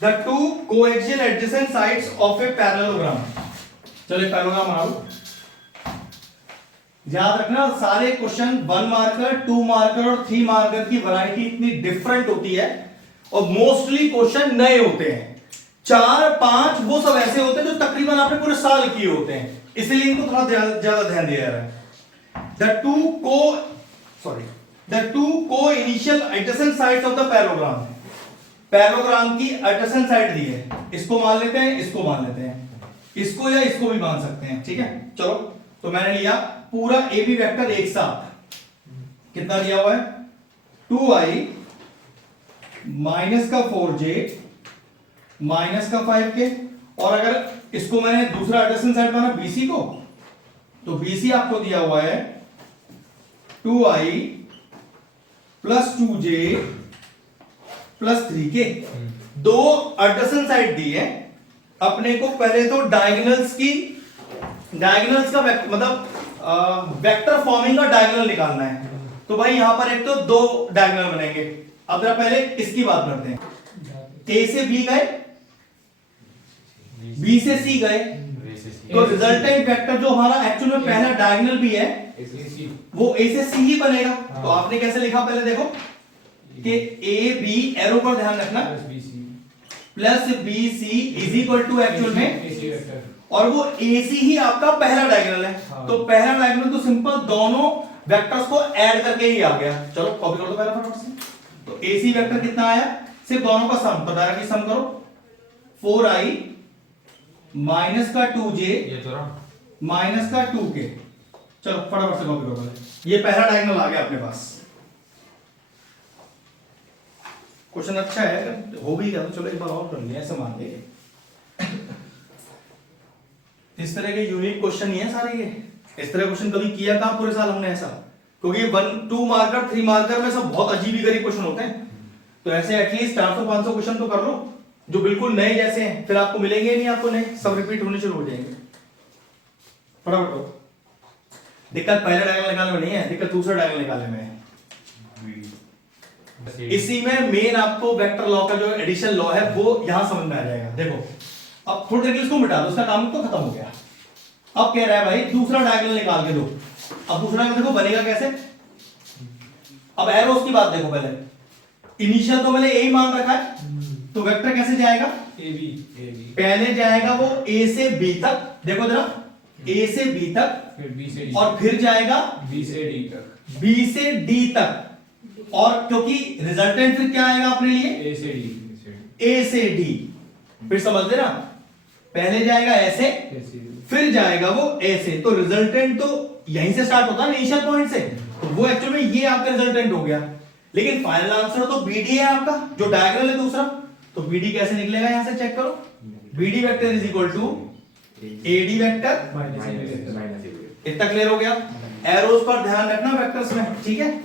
The two coaxial adjacent sides of a parallelogram. चलिए parallelogram बनाओ। याद रखना सारे क्वेश्चन 1 मार्कर, 2 मार्कर और 3 मार्कर की वैरायटी इतनी डिफरेंट होती है और मोस्टली क्वेश्चन नए होते हैं। 4, 5 वो सब ऐसे होते हैं जो तकरीबन आपने पूरे साल किए होते हैं, इसलिए इनको थोड़ा ज्यादा ध्यान दिया जा रहा है। द टू को initial adjacent sides of the parallelogram. Parallelogram की एडजेसेंट साइड दी है, इसको मान लेते हैं, इसको मान लेते हैं, इसको या इसको भी मान सकते हैं, ठीक है। चलो तो मैंने लिया पूरा ए बी वेक्टर एक साथ, कितना दिया हुआ है 2i माइनस का 4j माइनस का 5k। और अगर इसको मैंने दूसरा एडजेसेंट साइड माना BC को, तो BC आपको दिया हुआ है 2i plus 2j plus 3k। दो एडजेसेंट साइड दी है अपने को। पहले तो डायगोनल्स का मतलब वेक्टर फॉर्मिंग का डायगोनल निकालना है। तो भाई यहां पर एक तो 2 डायगोनल बनेंगे। अब जरा पहले इसकी बात करते हैं। A से B गए, B से C गए, तो रिजल्टेंट वेक्टर जो हमारा एक्चुअल में पहला डायगोनल भी है वो A से C ही बनेगा। तो आपने कैसे लिखा पहले देखो कि A B एरो पर ध्यान रखना plus BC is equal to actual में, और वो AC ही आपका पहला डायगोनल है। तो पहला डायगोनल तो सिंपल दोनों वेक्टर्स को ऐड करके ही आ गया। चलो कॉपी कर दो पहला फटाफट से। तो AC वेक्टर कितना आया, सिर्फ दोनों का सम, तो डायरेक्टली सम करो 4i माइनस का 2j माइनस का 2k। चलो फटाफट से कॉपी करो, ये पहला डायगोनल आ गया अपने पास। क्वेश्चन अच्छा है, अगर हो भी गया तो चलो एक बार और कर लिया, ऐसे मान लेंगे। इस तरह के यूनिक क्वेश्चन ही है सारे ये। इस तरह क्वेश्चन कभी किया कहां पूरे साल हमने ऐसा, क्योंकि 1, 2 मार्कर 3 मार्कर में सब बहुत अजीब ही गरीब क्वेश्चन होते हैं। तो ऐसे एटलीस्ट 400-500 क्वेश्चन तो कर लो जो बिल्कुल नए जैसे हैं, फिर आपको मिलेंगे ही नहीं, आपको नए सब रिपीट होने शुरू हो जाएंगे। फटाफट करो। दिक्कत पहले डायगोनल निकालने में नहीं है, दिक्कत दूसरा डायगोनल निकालने में है। इसी में मेन आपको वेक्टर लॉ का जो एडिशन लॉ है वो यहां समझ में आ जाएगा। देखो अब थोड़ी देर इसको मिटा दो, उसका काम तो खत्म हो गया। अब कह रहा है भाई दूसरा डायगोनल निकाल के दो। अब दूसरा देखो बनेगा कैसे। अब एरोस की बात देखो, पहले इनिशियल तो मैंने ए मान रखा है, तो वेक्टर कैसे जाएगा AB पहले जाएगा वो A से B तक, देखो जरा A से B तक, फिर B से D और फिर जाएगा B से D तक, B से D तक। और क्योंकि रिजल्टेंट फिर क्या आएगा अपने लिए A से D A से D। फिर समझ लेना, पहले जाएगा ऐसे फिर जाएगा वो ऐसे, तो रिजल्टेंट तो यहीं से स्टार्ट होता है इनिशियल पॉइंट से, तो वो एक्चुअल में ये आपका रिजल्टेंट हो गया। लेकिन फाइनल आंसर तो BD है आपका, जो डायगोनल है दूसरा। तो BD कैसे निकलेगा, यहां से चेक करो। BD vector is equal to AD vector. इतना क्लियर हो गया। एरोस पर ध्यान रखना वेक्टर्स में, ठीक है।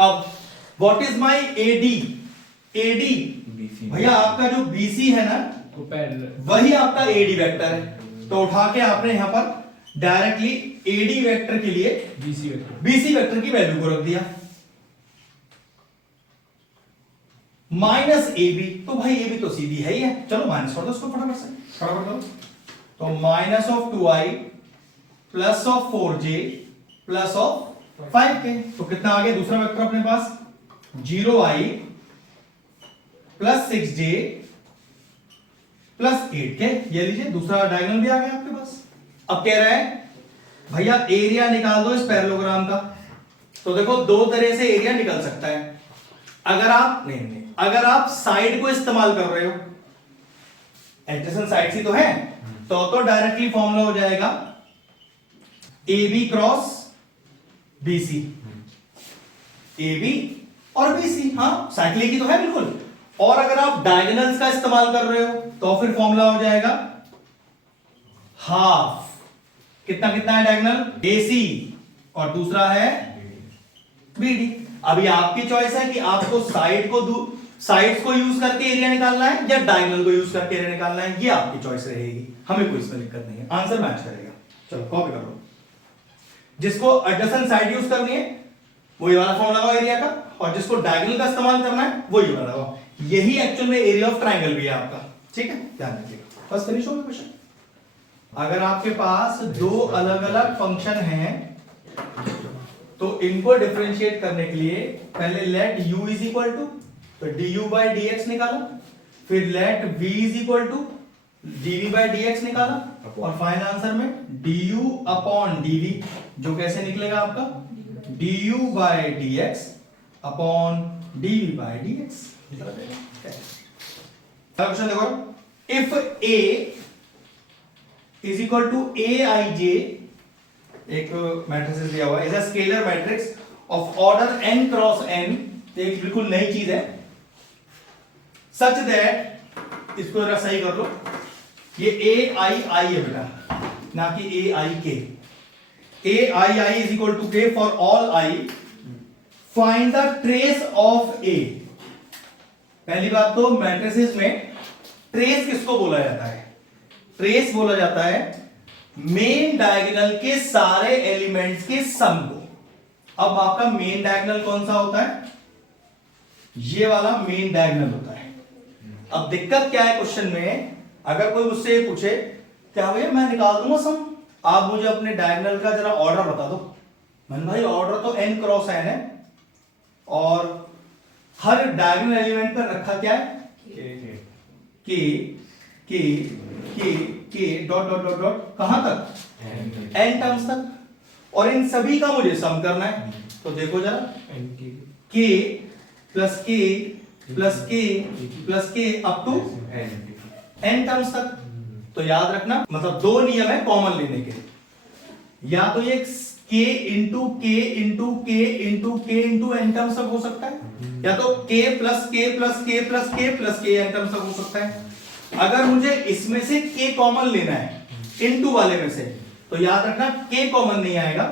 अब व्हाट इज माय AD भैया आपका जो BC है ना तो पैरेलल वही आपका AD वेक्टर है। तो उठा के आपने यहां पर डायरेक्टली AD वेक्टर के लिए BC वेक्टर की वैल्यू को रख दिया माइनस AB। तो भाई AB तो सीधी है ही है, चलो माइनस कर दो उसको फटाफट से, फटाफट करो। तो minus of 2i plus of 4j plus of 5k। तो कितना आ गया दूसरा वेक्टर अपने पास 0i plus 6j plus 8k। ये लीजिए दूसरा डायगोनल भी आ गया आपके पास। अब कह रहा है भैया एरिया निकाल दो इस पैरेललोग्राम का। तो देखो दो तरह से एरिया निकल सकता है। अगर आप नहीं अगर आप साइड को इस्तेमाल कर रहे हो, एडजेसेंट साइड ही तो है, तो डायरेक्टली फॉर्मूला हो जाएगा AB क्रॉस BC। AB और BC, हाँ साइक्लिक ही तो है बिल्कुल। और अगर आप डायगोनल्स का इस्तेमाल कर रहे हो तो फिर फॉर्मूला हो जाएगा हाफ। कितना कितना है डायगोनल AC और दूसरा है BD। अभी आपकी चॉइस है कि आपको साइड्स को यूज करके एरिया निकालना है या डायगोनल को यूज करके एरिया निकालना है, ये आपकी चॉइस रहेगी। हमें कोई इसमें दिक्कत नहीं है, आंसर मैच करेगा। चलो कॉपी कर लो। जिसको एडजेसेंट साइड यूज करनी है वो ये वाला फॉर्मूला लगाओ एरिया का, और जिसको डायगोनल का इस्तेमाल करना है वो ये वाला लगाओ। यही एक्चुअल में एरिया ऑफ ट्राइंगल भी है आपका, ठीक है, ध्यान रखिएगा। बस फिनिश हो गया क्वेश्चन। अगर आपके पास दो अलग अलग फंक्शन हैं तो इनको डिफरेंशिएट करने के लिए पहले let u is equal to तो du बाई dx निकाला, फिर let v is equal to dv by dx निकाला, और फाइनल आंसर में du अपॉन dv, जो कैसे निकलेगा आपका du by dx upon dv by dx। Question देखो, if a is equal to aij, एक मैट्रिक्स दिया हुआ है, is a scalar matrix of order n cross n, एक बिल्कुल नई चीज है, सच दैट, इसको जरा सही कर लो, ये ai है बेटा, ना कि aik, ai is equal to k for all i, find the trace of a। पहली बात तो मैट्रिसेस में ट्रेस किसको बोला जाता है? ट्रेस बोला जाता है मेन डायगोनल के सारे एलिमेंट्स के सम को। अब आपका मेन डायगोनल कौन सा होता है? ये वाला मेन डायगोनल होता है। अब दिक्कत क्या है क्वेश्चन में, अगर कोई मुझसे पूछे क्या भैया मैं निकाल दूंगा सम, आप मुझे अपने डायगोनल का जरा ऑर्डर बता दो, मैंने भाई ऑर्डर तो n क्रॉस n है और हर डायगोनल एलिमेंट पर रखा क्या है के डॉट डॉट डॉट डॉट कहां तक n टर्म्स तक, और इन सभी का मुझे सम करना है। तो देखो जरा k plus k plus k plus k up to n terms तक। तो याद रखना, मतलब दो नियम है कॉमन लेने के, या तो ये k into k into k into k into n terms तक हो सकता है, या तो k plus k plus k plus k plus k n terms तक हो सकता है। अगर मुझे इसमें से k कॉमन लेना है इनटू वाले में से, तो याद रखना k कॉमन नहीं आएगा,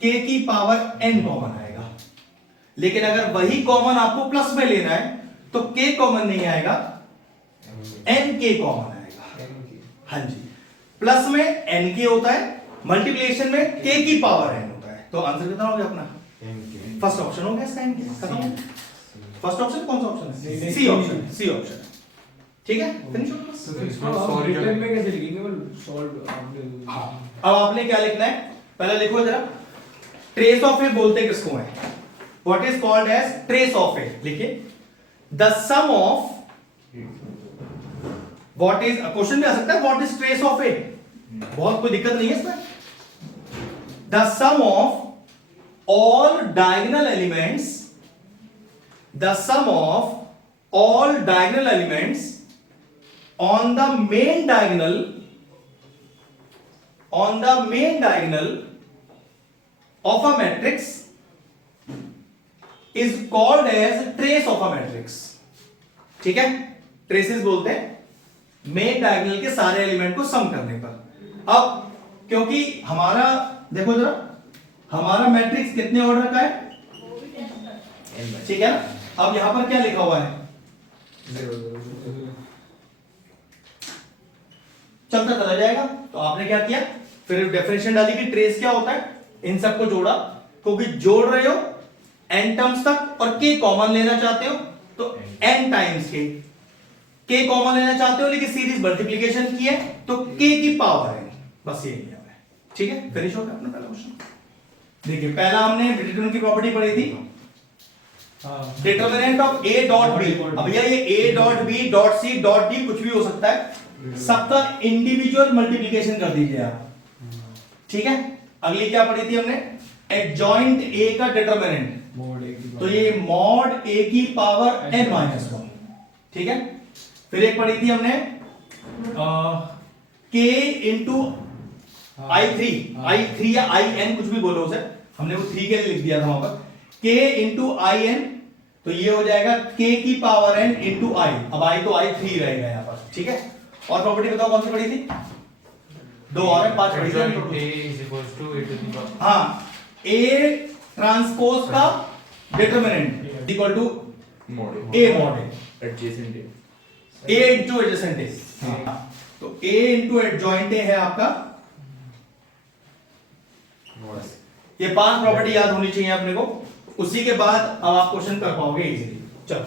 k की पावर n कॉमन आएगा। लेकिन अगर वही कॉमन आपको प्लस में लेना है तो k कॉमन नहीं आएगा, n k कॉमन आएगा। हाँ जी, प्लस में n k होता है, मल्टीप्लिकेशन में k की पावर n होता है। तो आंसर कितना हो गया अपना? फर्स्ट ऑप्शन हो गया इसका, n k खत्म हो गया। फर्स्ट ऑप्शन कौन सा ऑप्शन है? सी ऑप्शन, सी ऑप्शन, ठीक है, फिनिश हो गया। रिटर्न में कैसे लिखेंगे वो सॉल्व आपने? अब आपने क्या लिखना है, पहले लिखो जरा, ट्रेस ऑफ ए बोलते किसको है? What is called as trace of A. लिखिए, the sum of, what is, question में आ सकता है what is trace of A, बहुत कोई दिक्कत नहीं है इसमें। The sum of all diagonal elements, the sum of all diagonal elements on the main diagonal, on the main diagonal of a matrix is called as trace of a matrix। ठीक है, traces बोलते हैं main diagonal के सारे element को सम करने पर। अब क्योंकि हमारा देखो जरा, हमारा मैट्रिक्स कितने ऑर्डर का है? ठीक है ना। अब यहां पर क्या लिखा हुआ है? चलता चला जाएगा। तो आपने क्या किया, फिर डेफिनेशन डाली कि ट्रेस क्या होता है, इन सबको जोड़ा, क्योंकि जोड़ रहे हो n टर्म्स तक और k कॉमन लेना चाहते हो तो n टाइम्स k कॉमन लेना चाहते हो लेकिन सीरीज मल्टीप्लिकेशन की है तो k की पावर है, बस ये नियम है। ठीक है, फिनिश हो गया अपना पहला क्वेश्चन। देखिए, पहला हमने डिटरमिनेंट की प्रॉपर्टी पढ़ी थी, determinant of a dot b। अब भैया ये a dot b dot c dot d कुछ भी हो सकता है, सबका इंडिविजुअल मल्टीप्लिकेशन कर दीजिए आप। ठीक है, अगली क्या पढ़ी थी हमने? एडजॉइंट a का डिटरमिनेंट, तो ये मॉड a की पावर n माइनस 1। ठीक है, फिर एक पढ़ी थी हमने k इंटू i3 या in, कुछ भी बोलो उसे, हमने वो 3 के लिए लिख दिया था वहां पर, k इंटू in, तो ये हो जाएगा k की पावर n इंटू i। अब i तो i3 रहेगा यहां पर। ठीक है, और प्रॉपर्टी बताओ कौन सी पढ़ी थी? दो और है, 5 पढ़ी थी। हाँ, a ट्रांसपोज का determinant equal to a mod adjacent a into adjacent a। तो a इंटू एडजॉइंट a है आपका। ये 5 प्रॉपर्टी याद होनी चाहिए अपने को, उसी के बाद अब आप क्वेश्चन कर पाओगे इजीली। चलो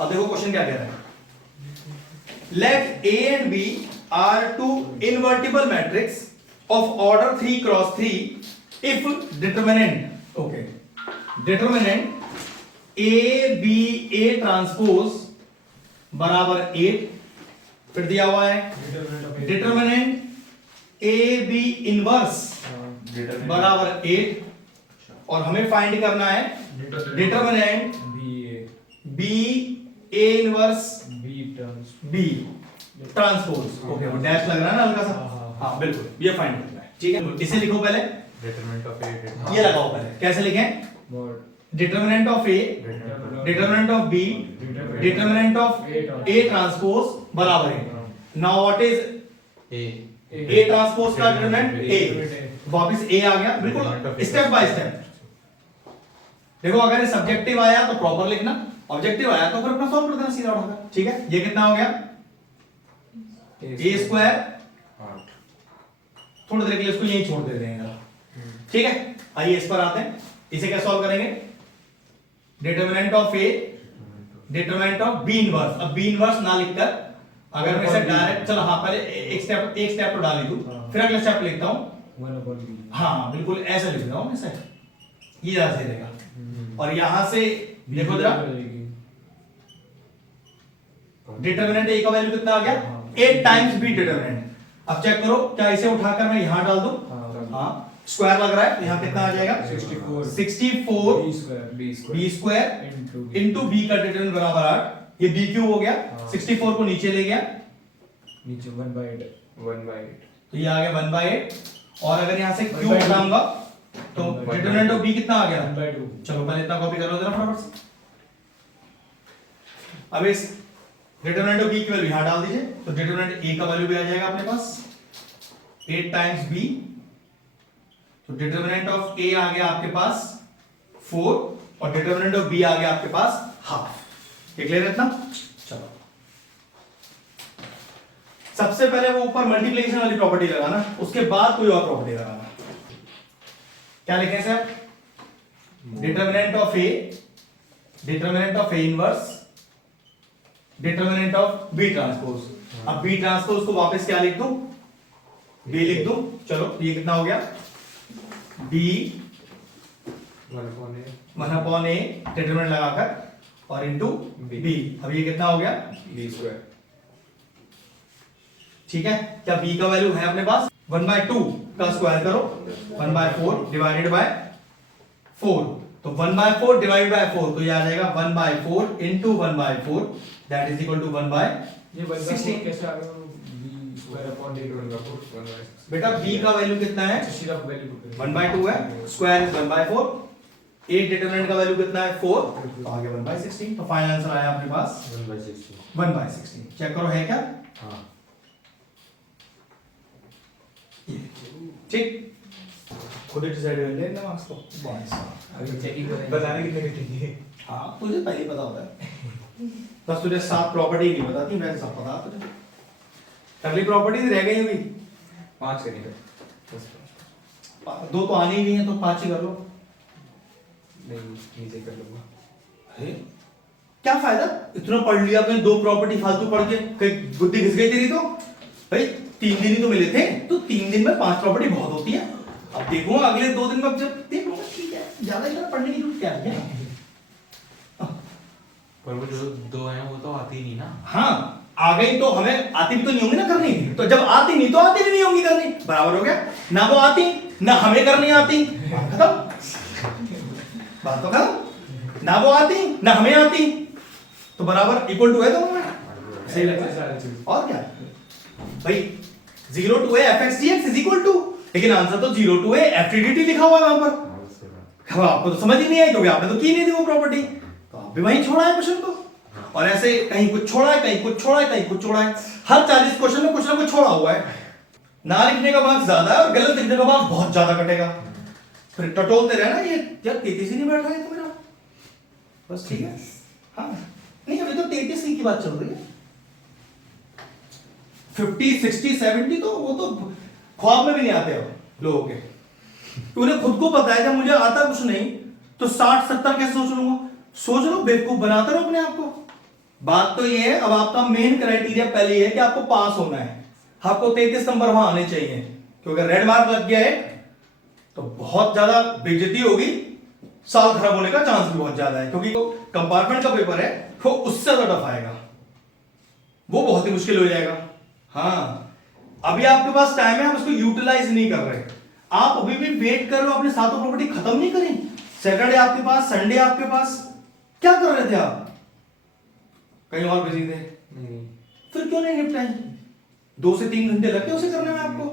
अब देखो क्वेश्चन क्या कह रहा है, let A and B are two invertible matrix of order 3 cross 3 if determinant, okay, determinant A B A transpose बराबर 8, फिर दिया हुआ है डिटरमिनेंट ए बी इनवर्स बराबर 8, और हमें फाइंड करना है determinant B A inverse B transpose, okay, वो डैश लग रहा है ना हल्का सा, हाँ बिल्कुल, ये फाइंड करना है, ठीक है। इसे लिखो पहले, डिटरमिनेंट ऑफ ए, ये लगाओ पहले, कैसे लिखें, determinant of A, determinant of B, determinant of A transpose बराबर है। Now what is A transpose का डिटरमिनेंट ए, वापस ए आ गया, बिल्कुल स्टेप बाय स्टेप। देखो अगर ये सब्जेक्टिव आया तो प्रॉपर लिखना, ऑब्जेक्टिव आया तो फिर अपना सॉल्व कर देना सीधा उठाकर, ठीक है। ये कितना हो गया, ए स्क्वायर, थोड़ी देर के लिए इसको यहीं छोड़ दे देंगे, ठीक है। आइए इस पर आते हैं, इसे क्या सॉल्व करेंगे, determinant of A, determinant of B inverse. अब बी इनवर्स ना लिखकर अगर मैं इसे डायरेक्ट, चलो हाँ पहले एक स्टेप तो डाल ही दूं, फिर अगला स्टेप लिखता हूं, हाँ बिल्कुल ऐसे लिख रहा हूं ऐसे, ये ज्यादा सही रहेगा। और यहां से देखो जरा, डिटरमिनेंट ए का वैल्यू कितना आ गया, 8 टाइम्स बी डिटरमिनेंट। अब चेक करो, क्या इसे उठाकर मैं यहां डाल दूं, हाँ स्क्वायर लग रहा है, यहां कितना आ जाएगा 64 बी स्क्वायर इंटू बी का डिटरमिनेंट बराबर 8, ये बी क्यूब हो गया, 64 को नीचे ले गया, नीचे 1/8 तो ये आ गया 1/8, और अगर यहां से क्यूब उठाऊंगा तो डिटरमिनेंट ऑफ बी कितना आ गया 1/2। चलो पहले इतना कॉपी कर लो जरा फटाफट से। अब इस डिटरमिनेंट ऑफ बी की वैल्यू यहां डाल दीजिए, तो डिटरमिनेंट ए का वैल्यू भी आ जाएगा अपने पास 8 टाइम्स बी, तो डिटरमिनेंट ऑफ ए आ गया आपके पास 4, और डिटरमिनेंट ऑफ बी आ गया आपके पास हाफ। ये क्लियर है इतना? चलो सबसे पहले वो ऊपर मल्टीप्लिकेशन वाली प्रॉपर्टी लगाना, उसके बाद कोई और प्रॉपर्टी लगाना। क्या लिखें sir, determinant of A, determinant of A inverse, determinant of B transpose. अब बी ट्रांसपोज को वापस क्या लिख दूं, बी लिख दूं, चलो ये कितना हो गया, बी 1/a डिटरमिनेंट लगाकर और इनटू बी। अब ये कितना हो गया बी स्क्वायर, ठीक है। क्या b का वैल्यू है अपने पास, 1/2 का स्क्वायर करो, 1/4 डिवाइडेड बाय 4, तो 1/4 डिवाइडेड बाय 4, तो ये आ जाएगा 1/4 into 1/4 that is equal to 1/16। कैसे आ गया, b स्क्वायर अपॉन 8 बेटा b का वैल्यू कितना है, सीधा वैल्यू 1/2 है, स्क्वायर 1/4, 8 डिटरमिनेंट का वैल्यू कितना है 4, तो आ गया 1/16, तो फाइनल आंसर आया अपने पास 1/16। चेक करो है क्या, हाँ ठीक, खुद ही डिसाइड कर लेना मार्क्स को, बॉन्स अभी चेकिंग करेंगे, बताने कितने कटेंगे, हाँ तुझे पहले ही पता होता है, बस तुझे 7 प्रॉपर्टी नहीं बताती, वैसे सब पता है तुझे। अगली प्रॉपर्टीज रह गई अभी 5 करेंगे, 2 तो आनी ही नहीं है, तो 5 ही कर लो। नहीं नीचे कर लूंगा। अरे क्या फायदा, इतना पढ़ लिया आपने, 2 प्रॉपर्टी फालतू पढ़ के कहीं बुद्धि घिस गई तेरी, तो भाई 3 दिन ही तो मिले थे, तो 3 दिन में 5 प्रॉपर्टी बहुत होती है। अब देखूंगा अगले 2 दिन में, जब देखूंगा ठीक है, ज्यादा पढ़ने की जरूरत क्या है। पर वो जो 2 हैं वो तो आती ही नहीं ना। हाँ आ गई तो हमें आती भी तो नहीं होंगी ना करनी, तो जब आती नहीं तो आती भी नहीं होंगी करनी, बराबर हो गया ना, वो आती ना हमें करनी आती, खत्म, बात तो खत्म, ना वो आती ना हमें आती, तो बराबर इक्वल टू है दोनों में, सही लगता है। और क्या भाई, 0 to a fx dx is equal to, लेकिन आंसर तो 0 to a ftdt लिखा हुआ है वहां पर। अब आपको तो समझ ही नहीं आई, क्योंकि आपने तो की नहीं थी वो प्रॉपर्टी, तो आप भी वहीं छोड़ा है क्वेश्चन को, और ऐसे कहीं कुछ छोड़ा है, कहीं कुछ छोड़ा है, कहीं कुछ छोड़ा है, हर 40 क्वेश्चन में कुछ ना कुछ छोड़ा हुआ है। ना लिखने का मार्क्स ज्यादा है और गलत लिखने का मार्क्स बहुत ज्यादा कटेगा, फिर टटोलते रहना, ये यार 33 ही नहीं बैठ रहा है तो मेरा, बस ठीक है। हाँ नहीं, अभी तो 33 की बात चल रही है, 50 60 70 तो वो तो ख्वाब में भी नहीं आते हो लोगों के। उन्हें खुद को पता है जब मुझे आता कुछ नहीं तो 60 70 कैसे सोच लूंगा, सोच लो, बेवकूफ बनाते रहो अपने आप को, बात तो ये है, अब आपका मेन क्राइटेरिया पहले ये है कि आपको पास होना है, आपको 33 नंबर वहां आने चाहिए, क्योंकि रेड मार्क लग गया है तो बहुत ज्यादा बेइज्जती होगी, साल खराब होने का चांस भी बहुत ज्यादा है, क्योंकि कंपार्टमेंट का पेपर है वो उससे ज्यादा टफ आएगा, वो बहुत ही मुश्किल हो जाएगा। हाँ, अभी आपके पास टाइम है, आप उसको यूटिलाइज नहीं कर रहे, आप अभी भी वेट कर रहे हो, अपने सातों प्रॉपर्टी खत्म नहीं करी, सैटरडे आपके पास, संडे आपके पास, क्या कर रहे थे आप? कहीं और बिजी थे? नहीं फिर क्यों नहीं निपटाई? 2 से 3 घंटे लगते उसे करने में आपको,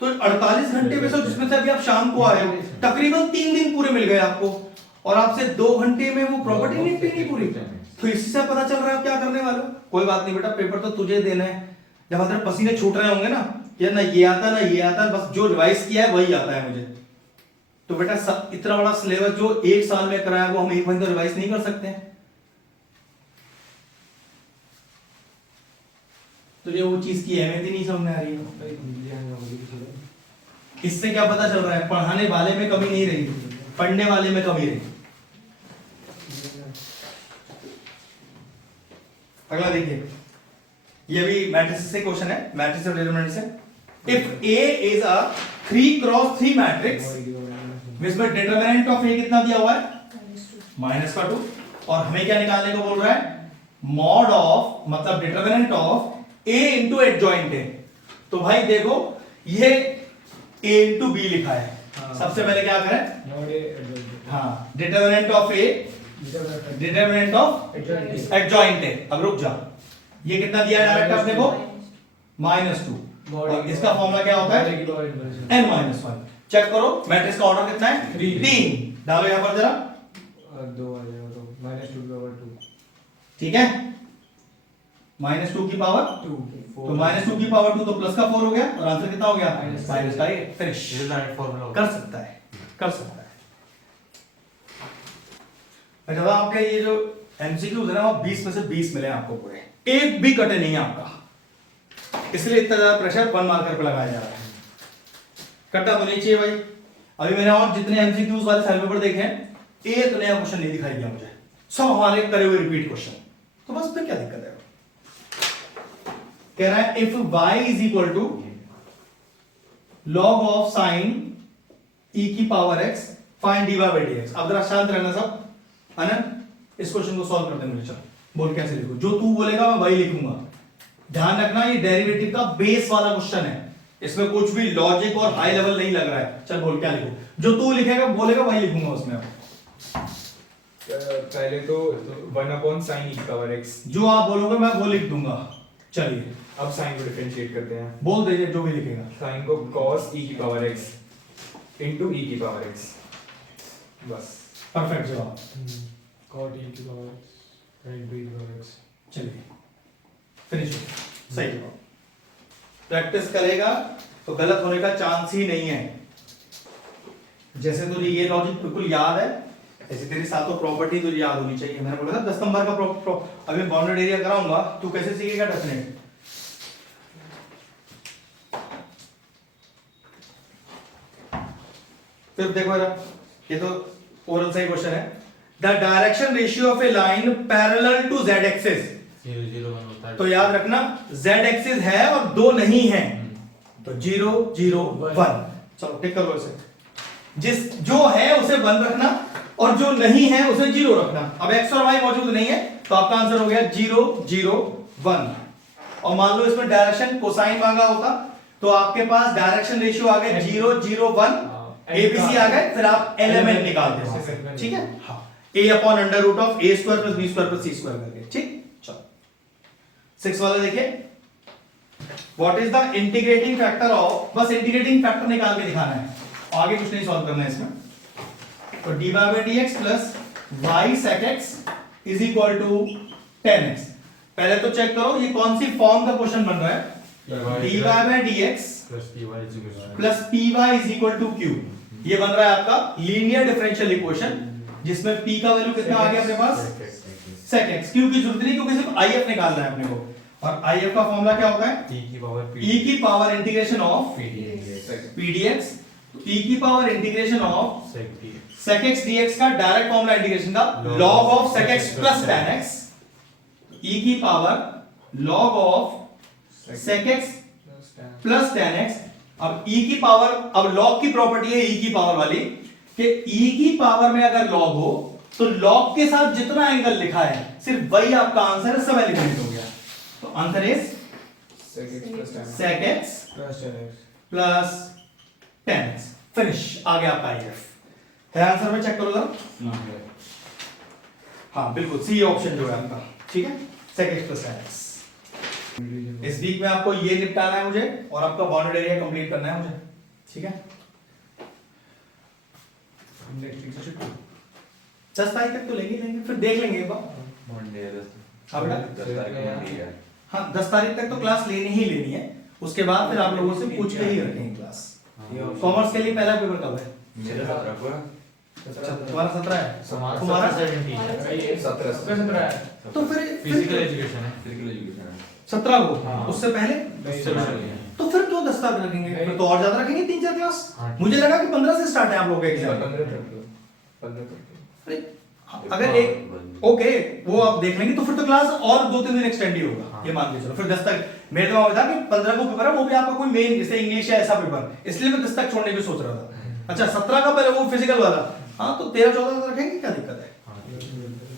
तो 48 घंटे में से, जिसमें से अभी आप शाम को आए हो, तकरीबन 3 दिन पूरे मिल गए आपको, और आपसे 2 घंटे में वो प्रॉपर्टी निपटी नहीं पूरी, तो इसी से पता चल रहा है आप क्या करने वाले हो। कोई बात नहीं बेटा, पेपर तो तुझे देना है, जब अंदर पसीने छूट रहे होंगे ना, यार ना ये आता ना ये आता, बस जो रिवाइज किया है वही आता है मुझे, तो बेटा इतना बड़ा सिलेबस जो 1 साल में कराया वो हम 1 महीने तो रिवाइज नहीं कर सकते हैं। तुझे वो चीज की अहमियत ही नहीं समझ में आ रही है। इससे क्या पता चल रहा है, पढ़ाने वाले में कमी नहीं रही, पढ़ने वाले में कमी रही। अगला देखिए, ये भी मैट्रिक्स से क्वेश्चन है, मैट्रिक्स और डिटरमिनेंट से। If A is a 3x3 matrix, जिसमें डिटरमिनेंट ऑफ ए कितना दिया हुआ है, -2, और हमें क्या निकालने को बोल रहा है, मॉड ऑफ, मतलब determinant of a into adjoint है। तो भाई देखो ये a इंटू बी लिखा है, सबसे पहले क्या करें, हाँ, determinant of a, determinant of adjoint है। अब रुक जा, ये कितना दिया है डायरेक्ट अपने को, -2, और इसका फॉर्मूला क्या होता है, n-1। चेक करो मैट्रिक्स का ऑर्डर कितना है, 3, डालो यहां पर जरा, 2 आ जाएगा, तो -2 ठीक है, -2 की पावर 2, तो -2 की पावर 2 तो प्लस का 4 हो गया, और आंसर कितना हो गया, माइनस का 8। फिनिश, कर सकता है, कर सकता है। अच्छा, आपके ये जो एमसीक्यूज है ना, वो 20 में से 20 मिले आपको पूरे, एक भी कटे नहीं है आपका, इसलिए इतना ज्यादा प्रेशर 1 मार्कर पे लगाया जा रहा है, कटा तो नहीं चाहिए भाई। अभी मैंने और जितने एमसीक्यूज वाले सेल पेपर देखे हैं, एक नया क्वेश्चन नहीं दिखाई दिया मुझे, सब हमारे करे हुए रिपीट क्वेश्चन, तो बस फिर क्या दिक्कत है। कह रहा है if y is equal to log of sine e की power x find dy by dx। अब जरा शांत रहना सब, आनंद इस क्वेश्चन को सॉल्व कर दे मुझे, चल बोल कैसे लिखूं, जो तू बोलेगा मैं वही लिखूंगा, ध्यान रखना ये डेरिवेटिव का बेस वाला क्वेश्चन है, इसमें कुछ भी लॉजिक और हाई लेवल नहीं लग रहा है। चल बोल क्या लिखूं, जो तू लिखेगा बोलेगा वही लिखूंगा उसमें। पहले तो 1/sin e की पावर x, जो आप बोलोगे मैं वो लिख दूंगा। चलिए अब साइन को डिफरेंशिएट करते हैं, बोल दीजिए जो भी लिखेगा, साइन को cos e की पावर x इनटू e की पावर x, बस परफेक्ट जवाब। cot e की पावर x इनटू e की पावर x। चलिए फिनिश, सही जवाब। प्रैक्टिस करेगा तो गलत होने का चांस ही नहीं है। जैसे तुझे ये लॉजिक बिल्कुल याद है, ऐसे तेरी सातों प्रॉपर्टी तुझे याद होनी चाहिए। मैंने बोला था 10 नंबर का अभी बाउंडेड एरिया कराऊंगा, तू कैसे सीखेगा डेफिनेट। फिर देखो ये तो ओरल सही क्वेश्चन है। The direction ratio of a line parallel to z axis, 0 0 1 होता है, तो याद रखना z एक्सिस है और 2 नहीं है, तो 0 0 1। चलो टिक करो इसे, जिस जो है उसे 1 रखना और जो नहीं है उसे 0 रखना। अब x और y मौजूद नहीं है तो आपका आंसर हो गया 0 0 1। और मान लो इसमें डायरेक्शन कोसाइन मांगा होता तो आपके पास डायरेक्शन रेशियो आ गया 0 0 1, ABC आ गए, फिर आप एलिमेंट निकालते हो, ठीक है। हाँ, a upon under root of a square plus b square plus c square करके, ठीक। चलो 6 वाला देखिए, what is the integrating factor of, बस इंटीग्रेटिंग फैक्टर निकाल के दिखाना है, आगे कुछ नहीं सॉल्व करना है इसमें। तो dy by dx plus y sec x is equal to 10x। पहले तो चेक करो ये कौन सी फॉर्म का क्वेश्चन बन रहा है, dy by dx plus py is equal to q। ये बन रहा है आपका लीनियर डिफरेंशियल इक्वेशन, जिसमें p का वैल्यू कितना आ गया अपने पास, sec x। q की जरूरत नहीं क्योंकि सिर्फ if निकालना है अपने को, और if का फॉर्मूला क्या होता है, e की power integration of pdx, e की power integration of sec x dx का डायरेक्ट फॉर्मूला इंटीग्रेशन का log of sec x plus tan x e की power log of sec x plus tan x। अब e की power, अब log की property है e की पावर वाली कि e की पावर में अगर log हो तो log के साथ जितना एंगल लिखा है सिर्फ वही आपका आंसर है, सब एलिमिनेट हो गया। तो answer is sec x plus tan x। Finish, आ गया आपका IF है आंसर में, चेक करो जरा। हाँ बिल्कुल सी ऑप्शन जो है आपका, ठीक है, sec x plus tan x। इस वीक में आपको ये निपटाना है मुझे और आपका बाउंडेड एरिया कंप्लीट करना है मुझे, ठीक है। 10 तारीख तक तो लेंगे, फिर देख लेंगे एक बार। हाँ बेटा, हाँ 10 तारीख तक तो क्लास लेनी ही लेनी है, उसके बाद फिर आप लोगों से पूछ के ही रखेंगे क्लास। कॉमर्स के लिए पहला पेपर कब है? तुम्हारा 17 है, तुम्हारा 17 है। तो फिर फिजिकल एजुकेशन है 17 को, उससे पहले तो फिर क्यों 10 तारीख रखेंगे? फिर तो और ज्यादा रखेंगे 3-4 क्लास। मुझे लगा कि 15 से स्टार्ट है आप लोगों का एग्जाम। अरे अगर एक ओके वो आप देख लेंगे तो फिर तो क्लास और 2-3 दिन एक्सटेंड ही होगा, ये मान के चलो। फिर 10 तक मेरे दिमाग में था कि 15 को पेपर है, वो भी आपका कोई मेन जैसे इंग्लिश है ऐसा पेपर, इसलिए मैं 10 तक छोड़ने की सोच रहा था। अच्छा 17 का पहले वो फिजिकल वाला, हाँ तो 13-14 तक रखेंगे, क्या दिक्कत है?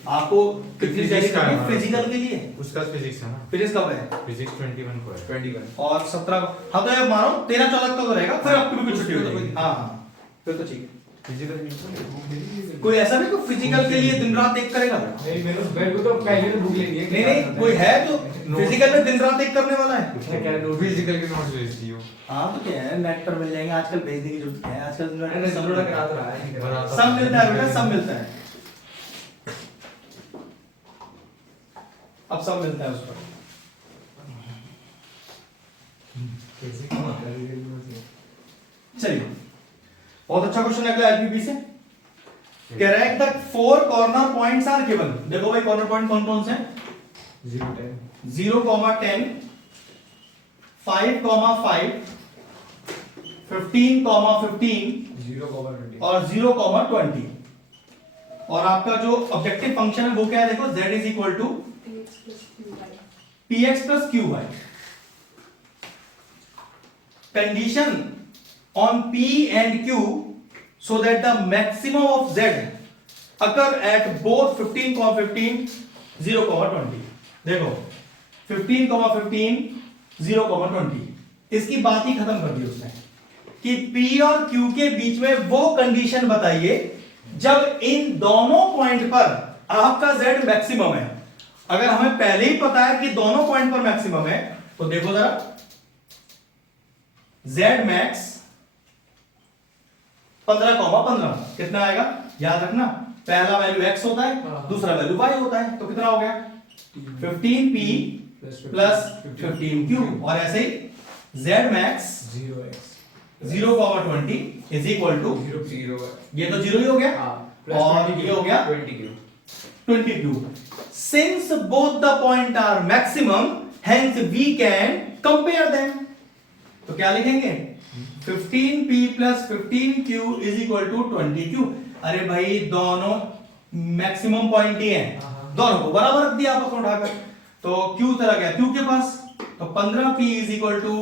आपको कितनी चाहिए फिजिकल के लिए? उसका फिजिक्स है ना, फिजिक्स कब है? फिजिक्स 21 को है। 21 और 17 को, हाँ तो ये मानो 13-14 तक तो रहेगा, फिर आपकी भी छुट्टी हो जाएगी। हाँ फिर तो ठीक है। फिजिकल कोई ऐसा भी कोई फिजिकल के लिए दिन रात एक करेगा? नहीं, मेरे को तो पहले तो भूख लेनी है। नहीं कोई है जो फिजिकल में दिन रात एक करने वाला है? फिजिकल के नोट्स भेज दियो। हाँ तो क्या है, नेट पर मिल जाएंगे आजकल, भेजने की जरूरत है आजकल। सब सब मिलता है बेटा, सब मिलता है, अब सब मिलता है उस पर। चलिए बहुत अच्छा क्वेश्चन है अगला एलपीबी से। Correct the 4 corner points are given. देखो भाई कॉर्नर पॉइंट कौन कौन से हैं? 0, 10, 5, 5, 15, 15 और 0, 20। और आपका जो ऑब्जेक्टिव फंक्शन है वो क्या है? देखो z is equal to px plus qy। Condition on p and q so that the maximum of z occur at both 15, 15, 0, 20। देखो 15, 15, 0, 20 इसकी बात ही खत्म कर दी उसने कि p और q के बीच में वो कंडीशन बताइए जब इन दोनों पॉइंट पर आपका z मैक्सिमम है। अगर हमें पहले ही पता है कि दोनों पॉइंट पर मैक्सिमम है तो देखो जरा z मैक्स 15, कितना आएगा? याद रखना पहला वैल्यू x होता है, दूसरा वैल्यू y होता है, तो कितना हो गया? 15p plus 15q। और ऐसे ही z max 0, 20 is equal to 0 ये तो 0 ही हो गया और ये हो गया 20q। Since both the point are maximum, hence we can compare them। तो क्या लिखेंगे? 15p plus 15q is equal to 20q। अरे भाई दोनों मैक्सिमम पॉइंट ही हैं, दोनों को बराबर रख दिया आपस में उठाकर, तो q चला गया q के पास, तो 15p is equal to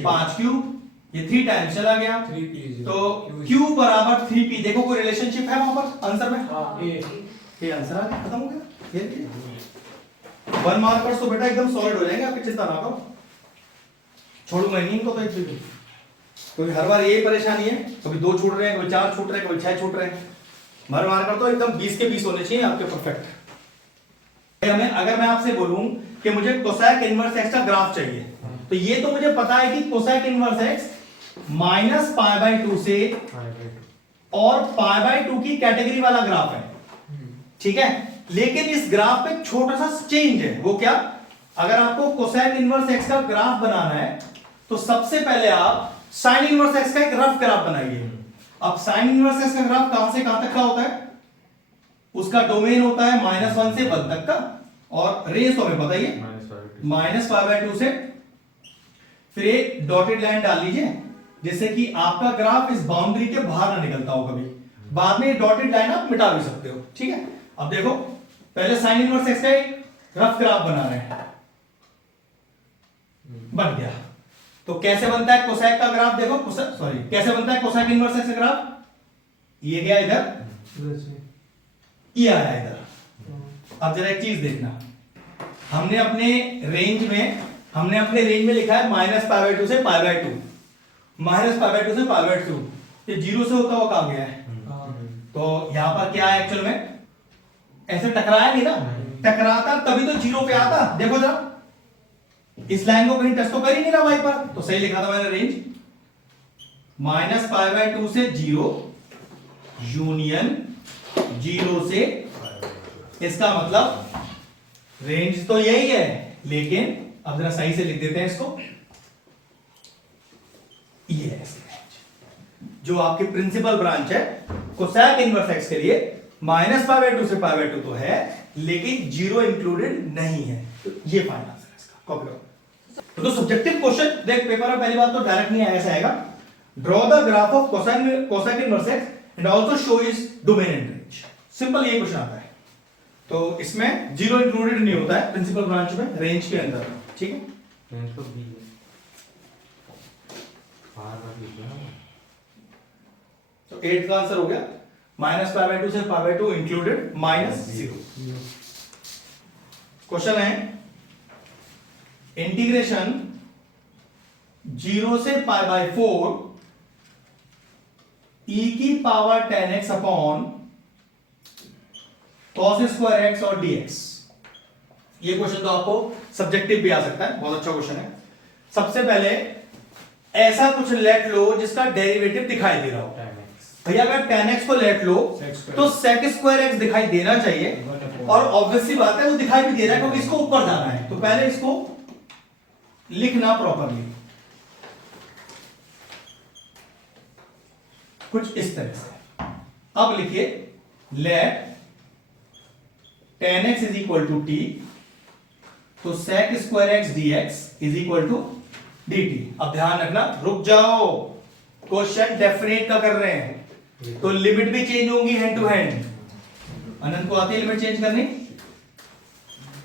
5q, ये 3 टाइम्स चला गया, तो q बराबर 3p। देखो कोई रिलेशनशिप है वहां पर आंसर में? ये आंसर आ गया, खत्म हो गया। ये 1 मार्कर्स तो बेटा एकदम सॉलिड हो जाएंगे आपकी, चिंता ना करो, छोड़ूंगा नहीं इनको तो एक भी, क्योंकि हर बार यही परेशानी है, कभी 2 छूट रहे हैं, कभी 4 छूट रहे हैं, कभी 6 छूट रहे हैं। हर मार्कर तो एकदम 20 के 20 होने चाहिए आपके परफेक्ट। हमें अगर मैं आपसे बोलूं कि मुझे कोसेक इनवर्स x का ग्राफ चाहिए, तो ये तो मुझे पता है कि cosec inverse x minus pi by 2 से और पाई बाय 2 की कैटेगरी वाला ग्राफ है, ठीक है। लेकिन इस ग्राफ पे छोटा सा चेंज है, वो क्या? अगर आपको कोसेक इनवर्स x का ग्राफ बनाना है तो सबसे पहले आप साइन इनवर्स x का एक रफ ग्राफ बनाइए। अब साइन इनवर्स x का ग्राफ कहां से कहां तक का होता है? उसका डोमेन होता है -1 से 1 तक का, और रेंज तो हमें पता ही है -π/2 से। फिर एक डॉटेड लाइन डाल लीजिए जिससे कि आपका ग्राफ इस बाउंड्री के बाहर ना निकलता हो कभी। बाद में डॉटेड लाइन आप मिटा भी सकते हो, ठीक है। अब देखो पहले साइन इनवर्स x का एक रफ ग्राफ बना रहे हैं, बन गया। तो कैसे बनता है कोसेक का ग्राफ, देखो सॉरी कैसे बनता है कोसेक इनवर्स एक्स का ग्राफ, ये गया इधर, ये आया इधर। अब जरा एक चीज देखना, हमने अपने रेंज में लिखा है -π/2 से π/2, -π/2 से π/2, ये 0 से होता हुआ कहां गया है? तो यहां पर क्या है एक्चुअल में, ऐसे टकराया नहीं ना, टकराता तभी तो 0 पे आता। देखो जरा इस लाइन को कहीं टच तो कर ही नहीं रहा y पर, तो सही लिखा था मैंने रेंज -π/2 से 0 यूनियन 0 से, इसका मतलब रेंज तो यही है, लेकिन अब जरा सही से लिख देते हैं इसको, ये है रेंज जो आपकी प्रिंसिपल ब्रांच है कोसेक इनवर्स एक्स के लिए, -π/2 से π/2 तो है, लेकिन 0 इंक्लूडेड नहीं है। तो ये फाइनल आंसर है इसका, कॉपी करो। तो सब्जेक्टिव क्वेश्चन देख, पेपर में पहली बात तो डायरेक्ट नहीं आया, ऐसा आएगा draw the graph of cosec inverse x and also show is domain and range, simple ये क्वेश्चन आता है। तो इसमें 0 इंक्लूडेड नहीं होता है प्रिंसिपल ब्रांच में, रेंज के अंदर, ठीक है। रेंज तो बी है, बार-बार लिख रहा हूं। तो 8 का आंसर हो गया -π/2 से π/2 इंक्लूडेड -0। क्वेश्चन है इंटीग्रेशन 0 से π/4 e की power 10x upon cos square x और dx। ये क्वेश्चन तो आपको सब्जेक्टिव भी आ सकता है, बहुत अच्छा क्वेश्चन है। सबसे पहले ऐसा कुछ लेट लो जिसका डेरिवेटिव दिखाई दे रहा हो। भैया अगर 10x को लेट लो तो sec स्क्वायर x दिखाई देना चाहिए, और ऑब्वियसली बात है वो दिखाई भी दे रहा है क्योंकि इसको ऊपर जाना है। तो पहले इसको लिखना प्रॉपरली कुछ इस तरह से। अब लिखिए let 10x is equal to t, तो sec square x dx is equal to dt। अब ध्यान रखना, रुक जाओ, क्वेश्चन डेफिनेट का कर रहे हैं तो लिमिट भी चेंज होंगी हैंड टू हैंड। अनंत को आती है लिमिट चेंज करनी,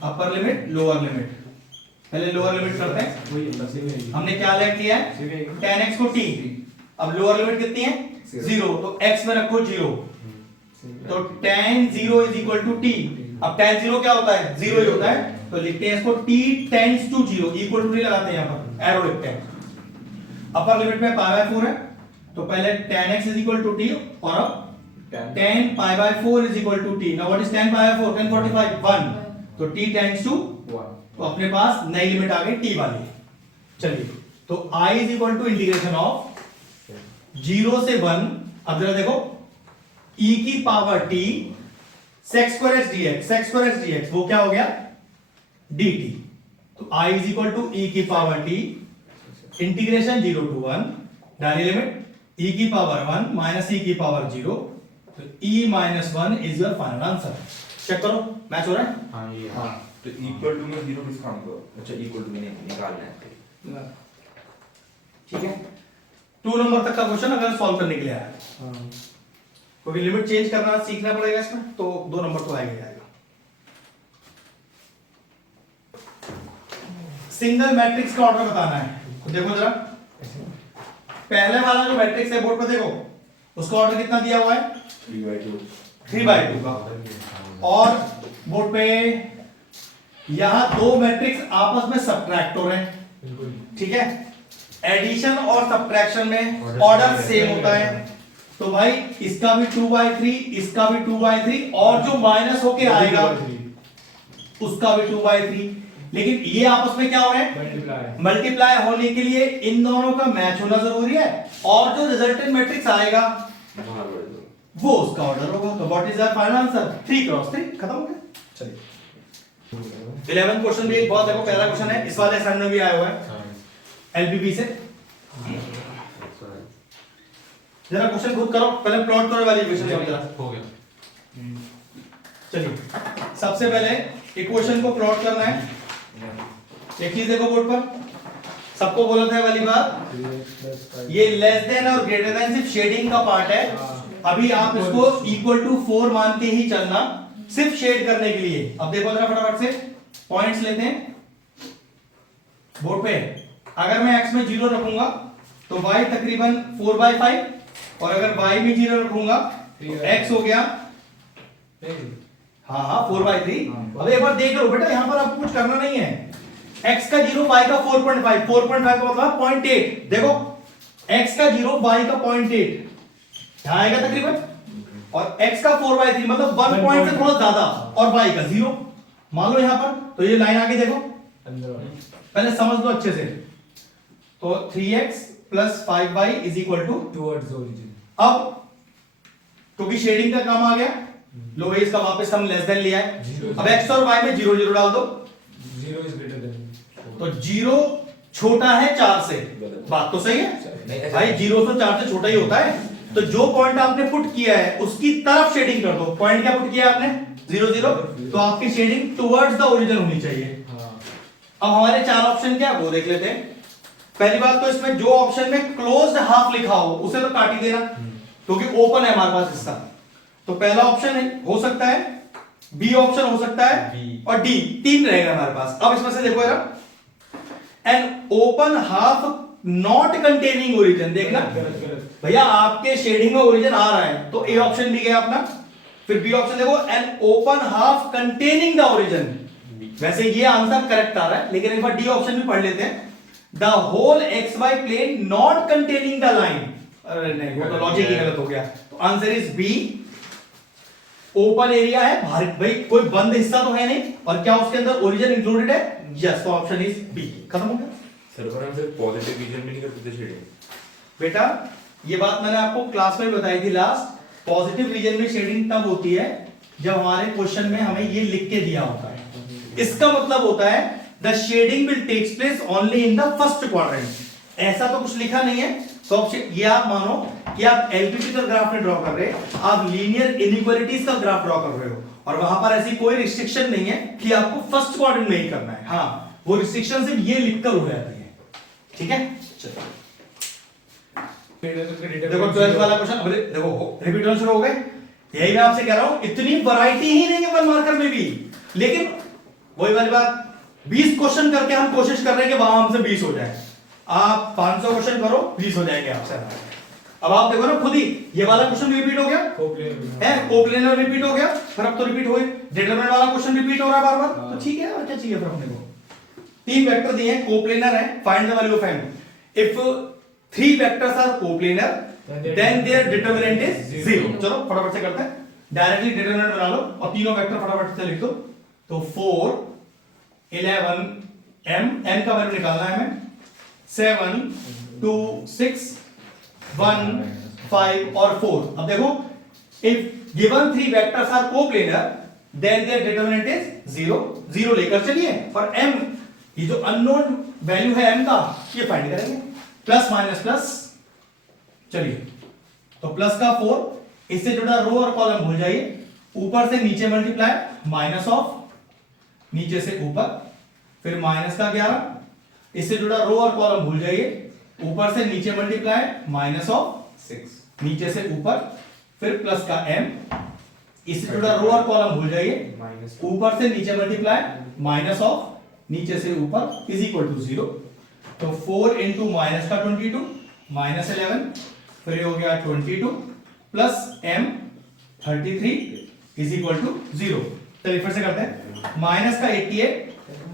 अपर लिमिट लोअर लिमिट। पहले लोअर लिमिट करते हैं, हमने क्या लेट किया है 10x को t, अब लोअर लिमिट कितनी है 0, तो x में रखो 0, तो tan 0 is equal to t। अब tan 0 क्या होता है 0 ही होता है, तो लिखते हैं इसको t tends to 0, equal to नहीं लगाते हैं, यहां पर एरो लिखते हैं। अपर लिमिट में π/4 है, तो पहले tan x is equal to t, और अब tan π/4 is equal to t। Now what is tan π/4? 1045 1, तो t टेंड्स टू 1, तो अपने पास नई लिमिट आ गई t वाली। चलिए, तो i is equal to integration of 0 से 1, अब जरा देखो e की power t sec square x dx, sec square x dx वो क्या हो गया dt। तो i is equal to e की पावर t इंटीग्रेशन 0 टू 1, डाली लिमिट e की पावर 1 माइनस e की पावर 0, तो e minus 1 is your final answer. Check करो मैच हो रहा है। हाँ ये हाँ, तो इक्वल टू में 0 किस काम को, अच्छा इक्वल टू में निकालना है, ठीक है। 2 नंबर तक का क्वेश्चन अगर सॉल्व करने के लिए आया, क्योंकि लिमिट चेंज करना सीखना पड़ेगा इसमें, तो 2 नंबर तो आएगा ही आएगा। सिंगल मैट्रिक्स का ऑर्डर बताना है, तो देखो जरा पहले वाला जो मैट्रिक्स है बोर्ड पर देखो, उसका ऑर्डर कितना दिया हुआ है 3/2 का, और बोर्ड पे यहां 2 मैट्रिक्स आपस में सब्ट्रैक्ट हो रहे हैं, ठीक है। एडिशन और सब्ट्रैक्शन में ऑर्डर सेम होता है, तो भाई इसका भी 2/3, इसका भी 2/3, और जो माइनस होके आएगा उसका भी 2/3, लेकिन ये आपस में क्या हो रहे हैं मल्टीप्लाई होने के लिए इन दोनों का मैच होना जरूरी है, और जो रिजल्टेंट मैट्रिक्स आएगा वो उसका ऑर्डर होगा। तो what is our final answer 3×3, खत्म हो गया। चलिए 11 क्वेश्चन भी एक बहुत देखो, पहला क्वेश्चन है इस वाले असाइनमेंट में भी आया हुआ है एलबीबी से। जरा क्वेश्चन खुद करो, पहले प्लॉट करो वाली इक्वेशन जरा हो गया। चलिए सबसे पहले इक्वेशन को प्लॉट करना है। एक चीज देखो बोर्ड पर, सबको बोला था वाली बात, ये लेस देन और ग्रेटर देन सिर्फ शेडिंग का पार्ट है। अभी आप इसको इक्वल टू 4 मान के ही चलना, सिर्फ शेड करने के लिए। अब देखो जरा फटाफट से, पॉइंट्स लेते हैं बोर्ड पे। अगर मैं x में 0 रखूंगा तो y तकरीबन 4/5, और अगर y में 0 रखूंगा तो x हो गया, हाँ 4/3। अब एक बार देख लो बेटा, यहां पर आपको कुछ करना नहीं है। x का 0, y का 4.5, 4.5 का मतलब 0.8। देखो x का 0, y का 0.8 यहां आएगा तकरीबन, और x का 4/3 मतलब 1 पॉइंट से थोड़ा ज्यादा, और y का 0 मान लो यहां पर। तो ये लाइन आगे देखो, पहले समझ लो अच्छे से। तो 3x plus 5y is equal to towards origin. अब क्योंकि शेडिंग का काम आ गया, लो भाई इसका वापस हम लेस देन लिया है। अब x और y में 0 0 डाल दो, 0 इज ग्रेटर देन, तो 0 छोटा है 4 से। बात तो सही है भाई, 0 से 4 से छोटा ही होता है। तो जो पॉइंट आपने पुट किया है उसकी तरफ शेडिंग कर दो। पॉइंट क्या पुट किया आपने? 0 0, तो आपकी शेडिंग टुवर्ड्स द ओरिजिन होनी चाहिए। अब हमारे 4 ऑप्शन क्या है वो देख लेते हैं। पहली बात तो इसमें जो ऑप्शन में क्लोज्ड हाफ लिखा हो उसे तो काट ही देना, क्योंकि ओपन है हमारे पास हिस्सा। तो पहला ऑप्शन है, हो सकता है बी ऑप्शन हो सकता है, और डी, 3 रहेगा हमारे पास। अब इसमें से देखो यार, an open half not containing origin, देखना भैया आपके शेडिंग में ओरिजिन आ रहा है, तो ए ऑप्शन भी गया अपना। फिर बी ऑप्शन देखो, an open half containing the origin. वैसे ये आंसर करेक्ट आ रहा है, लेकिन एक बार डी ऑप्शन भी पढ़ लेते हैं। The whole X Y plane not containing the line, अरे नहीं वो तो लॉजिक ही गलत हो गया। तो answer is B, open area है भाई, कोई बंद हिस्सा तो है नहीं, और क्या उसके अंदर ओरिजिन इंक्लूडेड है? यस, तो ऑप्शन इज बी। खत्म हो गया सर, पर हम सिर्फ पॉजिटिव रीजन में नहीं करते थे शेडिंग। बेटा। ये बात मैंने आपको क्लास में बताई थी लास्ट। पॉजिटिव रीजन में शेडिंग तब होती है जब हमारे क्वेश्चन में हमें ये लिख के दिया होता है। इसका मतलब होता है the shading will takes place only in the first quadrant. ऐसा तो कुछ लिखा नहीं है, तो ये आप मानो कि आप एलपीटी का ग्राफ नहीं ड्रॉ कर रहे, आप लीनियर इनइक्वालिटीज का ग्राफ ड्रॉ कर रहे हो, और वहां पर ऐसी कोई रिस्ट्रिक्शन नहीं है कि आपको फर्स्ट क्वाड्रेंट में ही करना है। हाँ, वो रिस्ट्रिक्शन सिर्फ ये लिखकर हो जाती है। ठीक है, चलो देखो 12th वाला क्वेश्चन। अब देखो रिपीट होना शुरू हो गए। यही मैं आपसे कह रहा हूं, इतनी वैरायटी ही नहीं है 1 मार्कर में भी, लेकिन वही वाली बात, 20 क्वेश्चन करके हम कोशिश कर रहे हैं कि वहां हमसे 20 हो जाए। आप 500 क्वेश्चन करो, 20 हो जाएंगे आपसे। अब आप देखो ना खुद ही, ये वाला क्वेश्चन रिपीट हो गया है, कोप्लेनर रिपीट हो गया, फिर अब तो रिपीट हुए, डिटरमिनेंट वाला क्वेश्चन रिपीट हो रहा है बार बार, तो ठीक है, और क्या चाहिए फिर अपने को। 3 वेक्टर दिए हैं, कोप्लेनर है, find the value of m। If 3 vectors are coplanar then their determinant is 0। चलो फटाफट से करते हैं, डायरेक्टली डिटरमिनेंट बना लो और तीनों वेक्टर फटाफट से लिख दो। तो 4 11 m का वैल्यू निकालना है हमें, 7 2 6 1 5 और 4। अब देखो, if given 3 vectors are coplanar then their determinant is 0। 0 लेकर चलिए, और m, ये जो अननोन वैल्यू है m का, ये फाइंड करेंगे। प्लस माइनस प्लस, चलिए तो प्लस का 4, इससे जुड़ा रो और कॉलम भूल जाइए, ऊपर से नीचे मल्टीप्लाई, माइनस ऑफ नीचे से ऊपर, फिर माइनस का 11, इससे जुड़ा रो और कॉलम भूल जाइए, ऊपर से नीचे मल्टीप्लाई, माइनस ऑफ 6 नीचे से ऊपर, फिर प्लस का m, इससे जुड़ा रो और कॉलम भूल जाइए, ऊपर से नीचे मल्टीप्लाई, माइनस ऑफ नीचे से ऊपर, इज इक्वल टू 0। तो 4 इंटू माइनस का 22 माइनस 11, फिर ये हो गया 22 plus m 33 is equal to 0। चलिए फिर से करते हैं, माइनस का 88,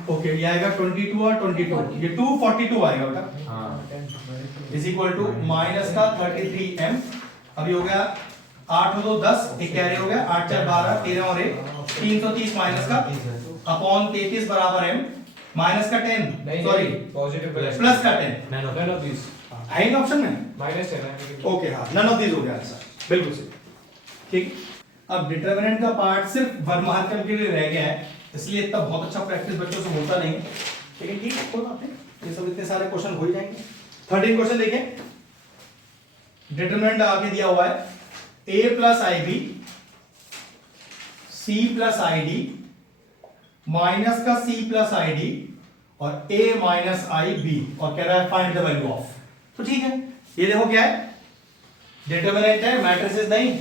ओके ये आएगा 22 और 22, ये 242 आएगा बेटा, इज इक्वल टू माइनस का 33m। अभी हो गया 8 हो तो 10, एक कैरी हो गया, 8 4 12, 13 और 1 330 माइनस का अपॉन 33 बराबर m, माइनस का 10, सॉरी पॉजिटिव प्लस का 10, नन ऑफ दिस है ना ऑप्शन में, माइनस है। ओके हाँ, नन ऑफ दिस हो गया आंसर, बिल्कुल सही। ठीक, अब डिटरमिनेंट का पार्ट सिर्फ 1 मार्कर के लिए रह गया है, इसलिए इतना बहुत अच्छा प्रैक्टिस बच्चों से होता नहीं, लेकिन ठीक है, कोई बात नहीं, ये सब इतने सारे क्वेश्चन हो ही जाएंगे। 13 क्वेश्चन देखें, डिटरमिनेंट आगे दिया हुआ है a plus i B, c plus i D, minus का c प्लस आई डी, और a माइनस आई बी, और कह रहा है फाइंड द वैल्यू ऑफ। तो ठीक है, ये देखो क्या है, डिटरमिनेंट है, मैट्रिसेस नहीं,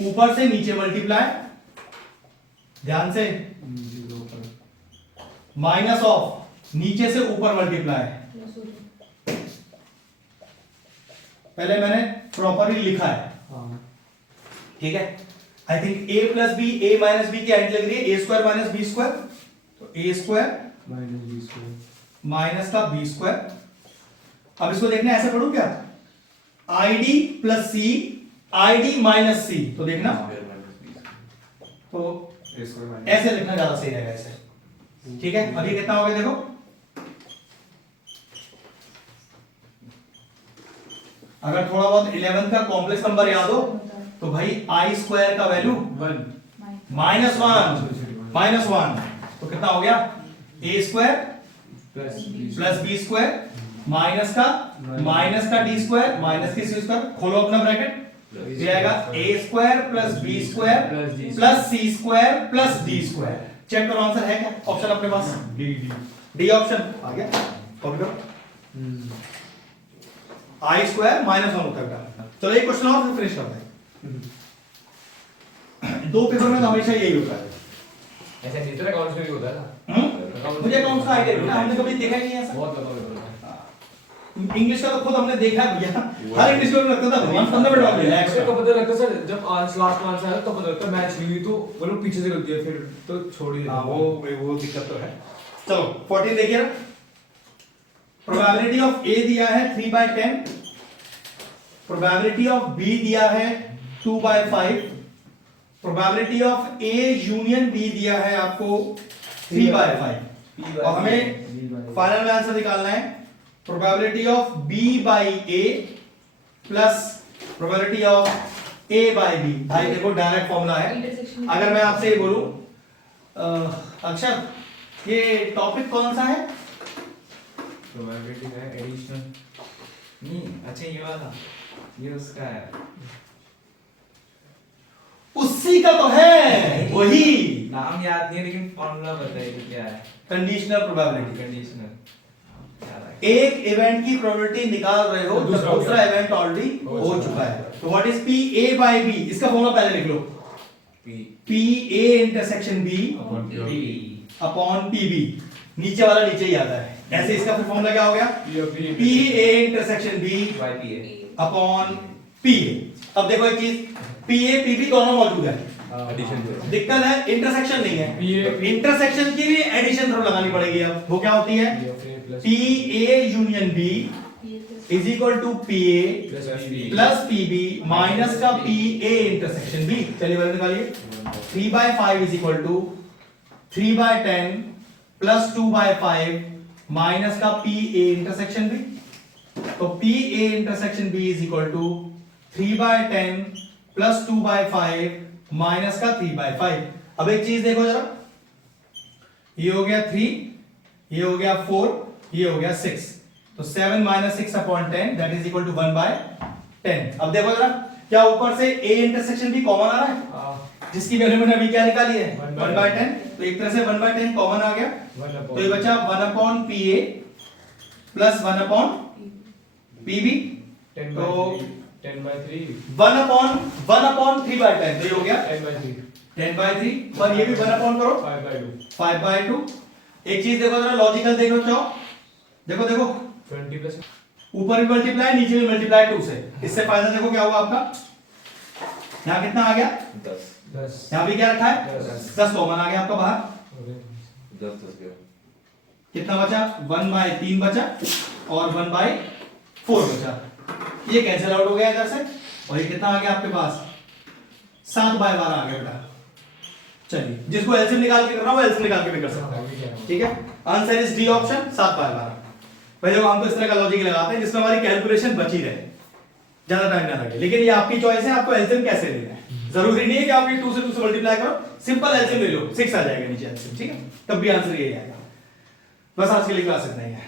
ऊपर से नीचे मल्टीप्लाई, ध्यान से माइनस ऑफ नीचे से ऊपर मल्टीप्लाई, पहले मैंने प्रॉपरली लिखा है, ठीक है। I think a plus B, a minus B की एंटी लग रही है, a square minus B square, तो a स्क्वायर माइनस का बी स्क्वायर। अब इसको देखना ऐसे पढ़ू क्या, id plus C, id minus C, तो देखना तो ऐसे लिखना ज्यादा सही रहेगा ऐसे, ठीक है। अब ये कितना हो गया देखो, अगर थोड़ा बहुत 11 का कॉम्प्लेक्स नंबर याद हो तो भाई आई स्क्वायर का वैल्यू माइनस वन, तो कितना हो गया A square plus B square minus का डी स्क्वायर माइनस के सी स्क्वायर, खोलो अपना ब्रैकेट, ये आएगा A square plus B square plus C square plus D square. Check करो आंसर है क्या, ऑप्शन अपने पास डी ऑप्शन आ गया, कॉपी करो, आई स्क्वायर माइनस 1 उत्तर का। चलो एक क्वेश्चन और फिर फिनिश करते हैं। दो पेपर में तो हमेशा यही होता है, ऐसा नहीं तरह अकाउंट्स में भी होता है ना। मुझे अकाउंट्स का आइडिया नहीं, हमने कभी देखा ही नहीं ऐसा। बहुत लंबा पेपर होता इंग्लिश का तो खुद हमने देखा है भैया, हर इंग्लिश में लगता था भगवान फंडामेंटल ऑफ है। एक्चुअली को पता लगता सर, जब आंसर लास्ट आंसर आया तो पता लगता मैच नहीं हुई तो वो लोग पीछे से कर दिया, फिर तो छोड़ ही देते। हां वो दिक्कत तो है। चलो 14 देखिए ना, प्रोबेबिलिटी ऑफ ए दिया है 3/10, प्रोबेबिलिटी ऑफ बी दिया है 2/5, probability of A union B दिया है आपको 3/5, और हमें फाइनल में आंसर निकालना है probability of B by A plus probability of A by B. भाई देखो डायरेक्ट फॉर्मूला है। अगर मैं आपसे ये बोलूं अक्षर ये टॉपिक कौन सा है, प्रोबेबिलिटी है एडिशन नहीं, अच्छा ये वाला ये उसका है, उसी का तो है, वही नाम याद नहीं है लेकिन फॉर्मूला बताइए कि क्या है। Conditional probability. कंडीशनल एक इवेंट की प्रोबेबिलिटी निकाल रहे हो तो दूसरा इवेंट ऑलरेडी हो चुका है, तो what is P A by B, इसका फॉर्मूला पहले लिख लो, P A intersection B upon P B, नीचे वाला नीचे ही आता है, ऐसे इसका फिर फॉर्मूला क्या हो गया, P A intersection B by P A upon P A. अब देखो एक चीज, पी ए पी बी दोनों मौजूद है, दिक्कत है इंटरसेक्शन नहीं है, इंटरसेक्शन की भी एडिशन थ्रो लगानी पड़ेगी। अब वो क्या होती है, P A union B is equal to P A plus P B minus का पी ए इंटरसेक्शन बी। चलिए वैल्यू निकालिए, 3/5 is equal to 3/10 plus 2/5 minus का पी ए इंटरसेक्शन बी, तो P A intersection B is equal to 3/10 plus 2/5 minus का 3/5। अब एक चीज देखो जरा, ये हो गया 3, ये हो गया 4, ये हो गया 6, तो 7 minus 6 upon 10 that is equal to 1/10। अब देखो जरा, क्या ऊपर से a इंटरसेक्शन भी कॉमन आ रहा है, जिसकी वैल्यू मैंने अभी क्या निकाली है 1/10, तो एक तरह से 1/10 कॉमन आ गया, तो ये बचा 1 upon P A plus 1 upon P B, तो 1 अपॉन 3/10, तो ये हो गया 10/3, पर ये भी 1 अपॉन करो 5/2। एक चीज देखो जरा, लॉजिकल देखो, चाहो देखो 20 प्लस ऊपर भी मल्टीप्लाई नीचे भी मल्टीप्लाई 2 से, इससे फायदा देखो क्या हुआ आपका, यहाँ कितना आ गया 10, यहाँ भी क्या रखा है 10 कॉमन आ गया आपका बाहर, 10 कितना बचा 1/3 बचा और 1/4 बचा, ये कैंसिल आउट हो गया इधर से, और ये कितना आ गया आपके पास 7/12 आ गया बेटा। चलिए जिसको एलसीएम निकाल के करना वो एलसीएम निकाल के भी कर सकता है, ठीक है। Answer is D option 7/12। पहले हम तो इस तरह का लॉजिक लगाते हैं जिसमें हमारी कैलकुलेशन बची रहे, ज्यादा टाइम ना लगे, लेकिन ये आपकी चॉइस है आपको एलसीएम कैसे लेना है, जरूरी नहीं है कि आप ये 2 से 2 से मल्टीप्लाई करो, सिंपल एलसीएम ले लो 6 आ जाएगा नीचे एलसीएम, ठीक है, तब भी आंसर यही आएगा। बस आज के लिए क्लास इतना ही है।